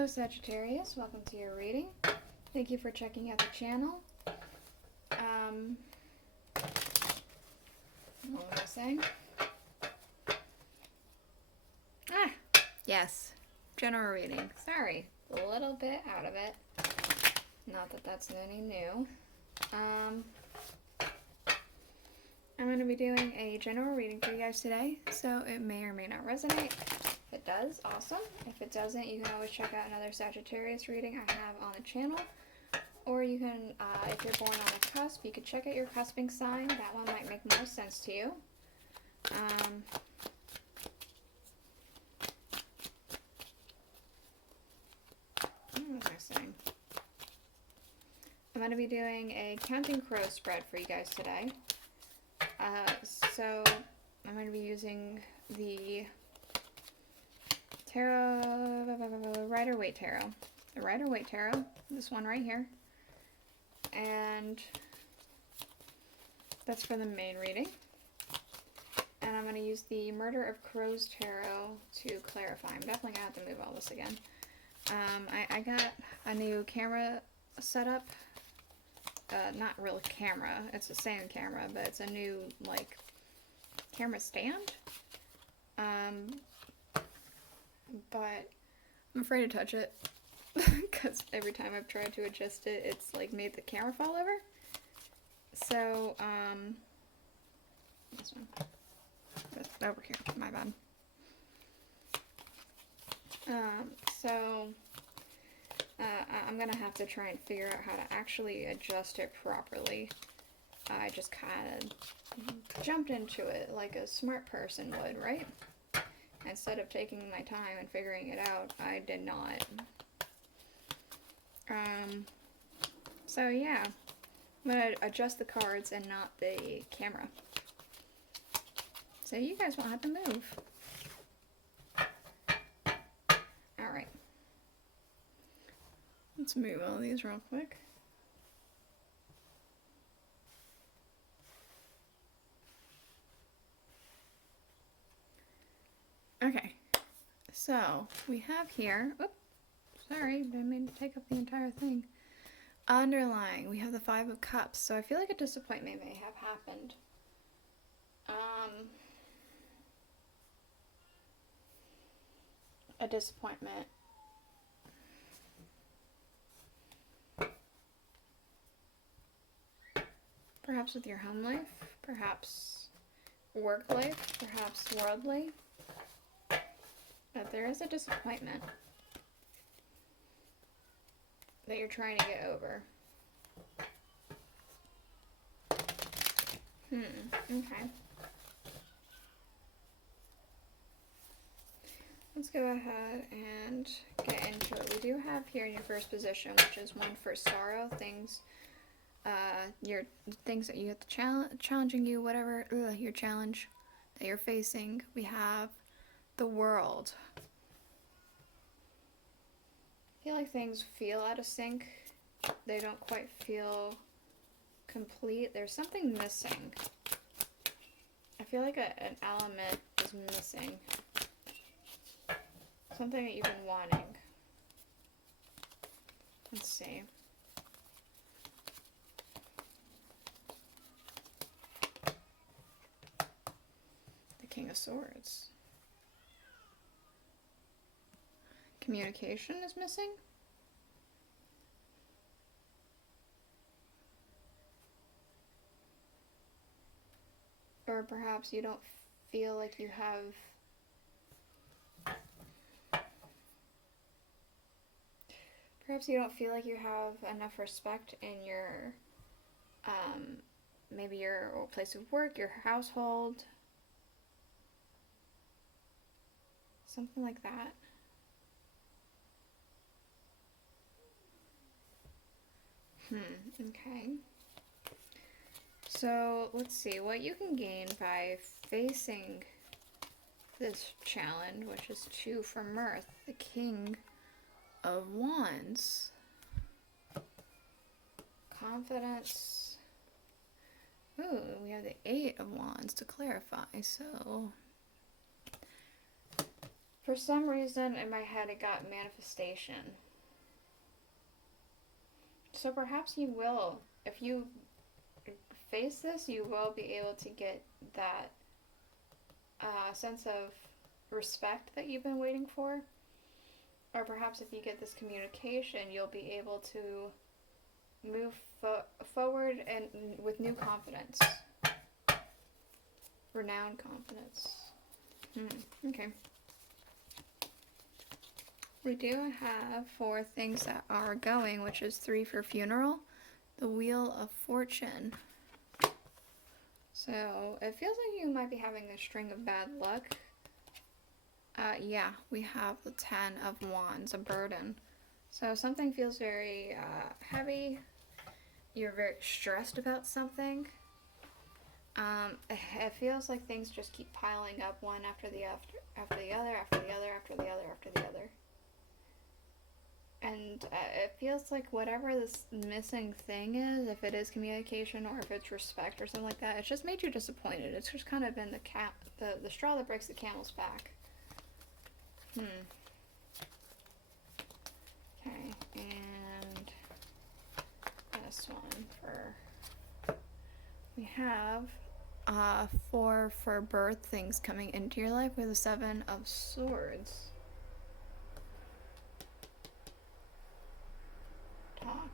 Hello Sagittarius, welcome to your reading. Thank you for checking out the channel. What was I saying? Yes, general reading. Sorry, a little bit out of it. Not that that's any new. I'm going to be doing a general reading for you guys today, so it may or may not resonate. If it does, awesome. If it doesn't, you can always check out another Sagittarius reading I have on the channel. Or you can, if you're born on a cusp, you could check out your cusping sign. That one might make more sense to you. What was I saying? I'm going to be doing a Counting Crow spread for you guys today. So I'm going to be using the Rider-Waite tarot. The Rider-Waite tarot, this one right here. And that's for the main reading. And I'm going to use the Murder of Crows tarot to clarify. I'm definitely going to have to move all this again. I got a new camera setup. Not real camera, it's the same camera, but it's a new, like, camera stand. But I'm afraid to touch it, because every time I've tried to adjust it, it's, like, made the camera fall over. So, this one. That's over here, my bad. I'm gonna have to try and figure out how to actually adjust it properly. I just kind of jumped into it like a smart person would, right? Instead of taking my time and figuring it out, I did not. So yeah, I'm gonna adjust the cards and not the camera. So you guys won't have to move. Alright. Let's move all these real quick. Okay, so we have here, oops, sorry, I mean to take up the entire thing. Underlying, we have the Five of Cups, so I feel like a disappointment may have happened. A disappointment. Perhaps with your home life, perhaps work life, perhaps worldly. But there is a disappointment that you're trying to get over. Okay. Let's go ahead and get into it. We do have here in your first position, which is one for sorrow, things, your things that you have to challenging you, whatever your challenge that you're facing. We have the World. I feel like things feel out of sync. They don't quite feel complete. There's something missing. I feel like an element is missing. Something that you've been wanting. Let's see. The King of Swords. Communication is missing. Or perhaps you don't feel like you have enough respect in your maybe your place of work, your household, something like that. Okay. So let's see what you can gain by facing this challenge, which is 2 for Mirth, the King of Wands. Confidence. Ooh, we have the 8 of Wands to clarify, so For some reason in my head it got manifestation. So perhaps you will, if you face this, you will be able to get that sense of respect that you've been waiting for. Or perhaps if you get this communication, you'll be able to move forward and with new confidence. Renowned confidence. Okay. We do have 4 things that are going, which is 3 for funeral. The Wheel of Fortune. So, it feels like you might be having a string of bad luck. Yeah, we have the 10 of Wands, a burden. So something feels very heavy. You're very stressed about something. It feels like things just keep piling up one after the other, after the other, after the other, after the other, after the other. And it feels like whatever this missing thing is, if it is communication or if it's respect or something like that, it's just made you disappointed. It's just kind of been the straw that breaks the camel's back. Okay, and this one we have 4 for birth things coming into your life with the 7 of Swords. Talk.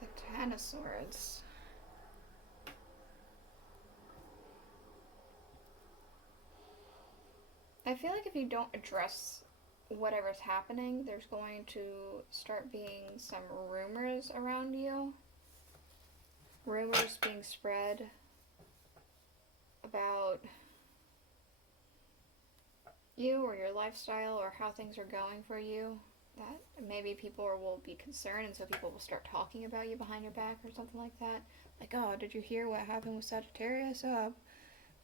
The 10 of Swords. I feel like if you don't address whatever's happening, there's going to start being some rumors around you. Rumors being spread about you or your lifestyle or how things are going for you. That maybe people will be concerned, and so people will start talking about you behind your back or something like that. Like, oh, did you hear what happened with Sagittarius? Oh,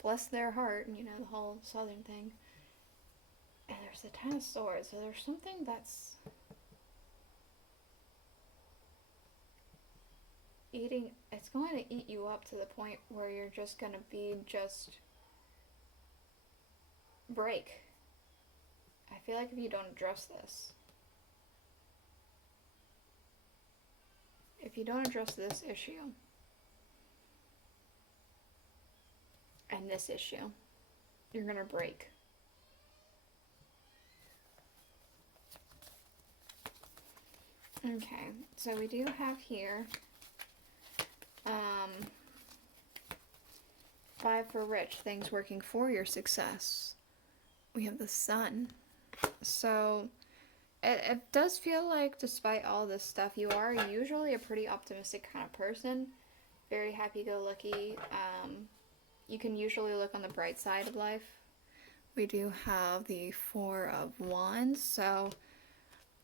bless their heart, you know, the whole southern thing. And there's the 10 of Swords, so there's something that's it's going to eat you up to the point where you're just going to be break. I feel like if you don't address this, issue, and this issue, you're going to break. Okay, so we do have here 5 for rich, things working for your success. We have the Sun. So it does feel like despite all this stuff, you are usually a pretty optimistic kind of person. Very happy-go-lucky. You can usually look on the bright side of life. We do have the 4 of Wands, so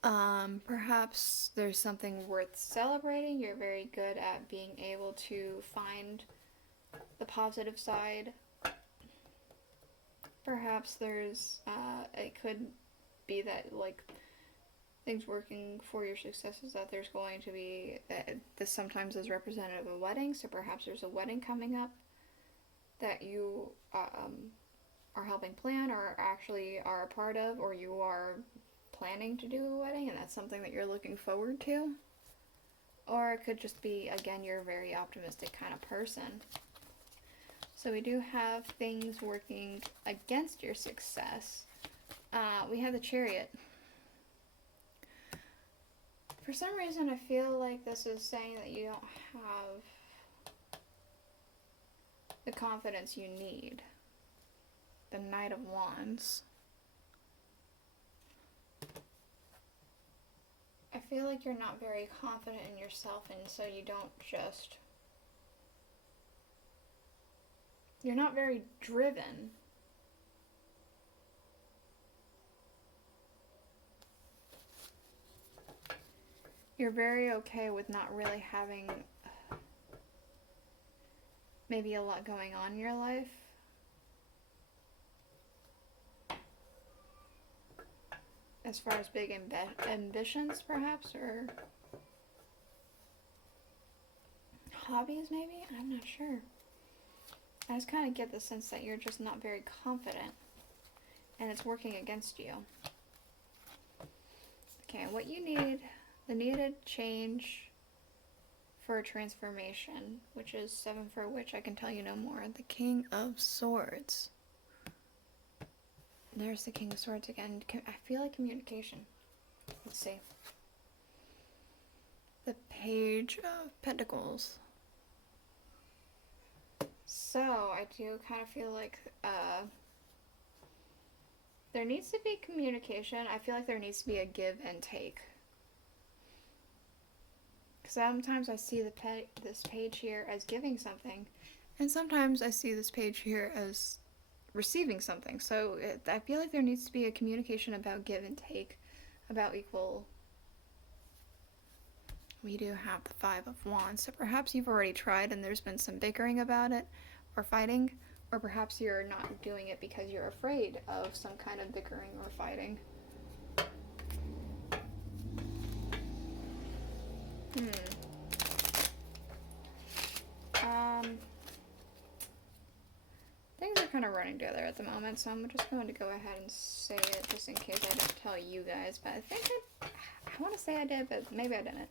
perhaps there's something worth celebrating. You're very good at being able to find the positive side. Perhaps there's, it could be that, like, things working for your success is that there's going to be, this sometimes is representative of a wedding, so perhaps there's a wedding coming up that you are helping plan or actually are a part of, or you are planning to do a wedding and that's something that you're looking forward to. Or it could just be, again, you're a very optimistic kind of person. So we do have things working against your success. We have the Chariot. For some reason, I feel like this is saying that you don't have the confidence you need. The Knight of Wands. I feel like you're not very confident in yourself, and so you're not very driven. You're very okay with not really having maybe a lot going on in your life. As far as big ambitions, perhaps, or hobbies, maybe? I'm not sure. I just kind of get the sense that you're just not very confident. and it's working against you. Okay, what you need, the needed change for transformation, which is 7 for which I can tell you no more. The King of Swords. There's the King of Swords again. I feel like communication. Let's see. The Page of Pentacles. So, I do kind of feel like there needs to be communication. I feel like there needs to be a give and take. Sometimes I see this page here as giving something, and sometimes I see this page here as receiving something. So I feel like there needs to be a communication about give and take, about equal. We do have the 5 of Wands, so perhaps you've already tried and there's been some bickering about it, or fighting, or perhaps you're not doing it because you're afraid of some kind of bickering or fighting. Things are kind of running together at the moment, so I'm just going to go ahead and say it just in case I don't tell you guys, but I think I want to say I did, but maybe I didn't.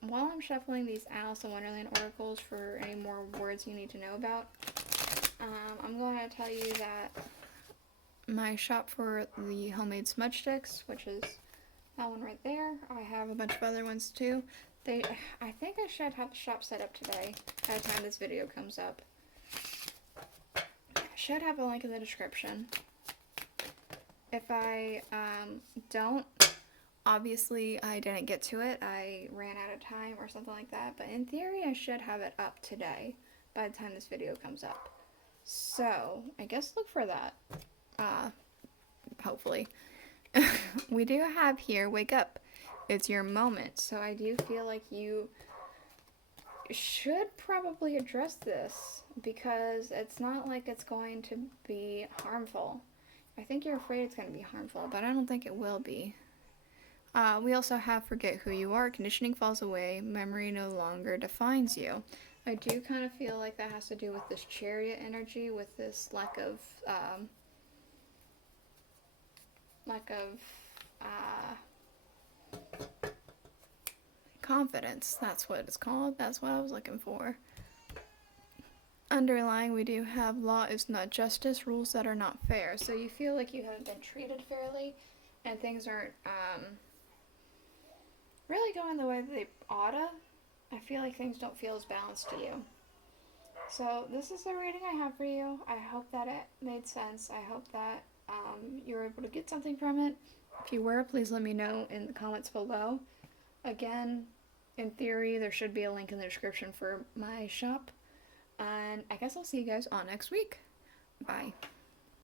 While I'm shuffling these Alice in Wonderland oracles for any more words you need to know about, I'm going to tell you that my shop for the homemade smudge sticks, which is that one right there, I have a bunch of other ones too. I think I should have the shop set up today by the time this video comes up. I should have a link in the description. If I don't, obviously I didn't get to it. I ran out of time or something like that. But in theory, I should have it up today by the time this video comes up. So, I guess look for that. Hopefully. We do have here, wake up. It's your moment. So I do feel like you should probably address this because it's not like it's going to be harmful. I think you're afraid it's going to be harmful, but I don't think it will be. We also have forget who you are. Conditioning falls away. Memory no longer defines you. I do kind of feel like that has to do with this Chariot energy, with this lack of confidence. That's what it's called. That's what I was looking for. Underlying, we do have law is not justice, rules that are not fair. So you feel like you haven't been treated fairly, and things aren't really going the way that they oughta. I feel like things don't feel as balanced to you. So this is the reading I have for you. I hope that it made sense. I hope that you were able to get something from it. If you were, please let me know in the comments below. Again, in theory, there should be a link in the description for my shop. And I guess I'll see you guys all next week. Bye.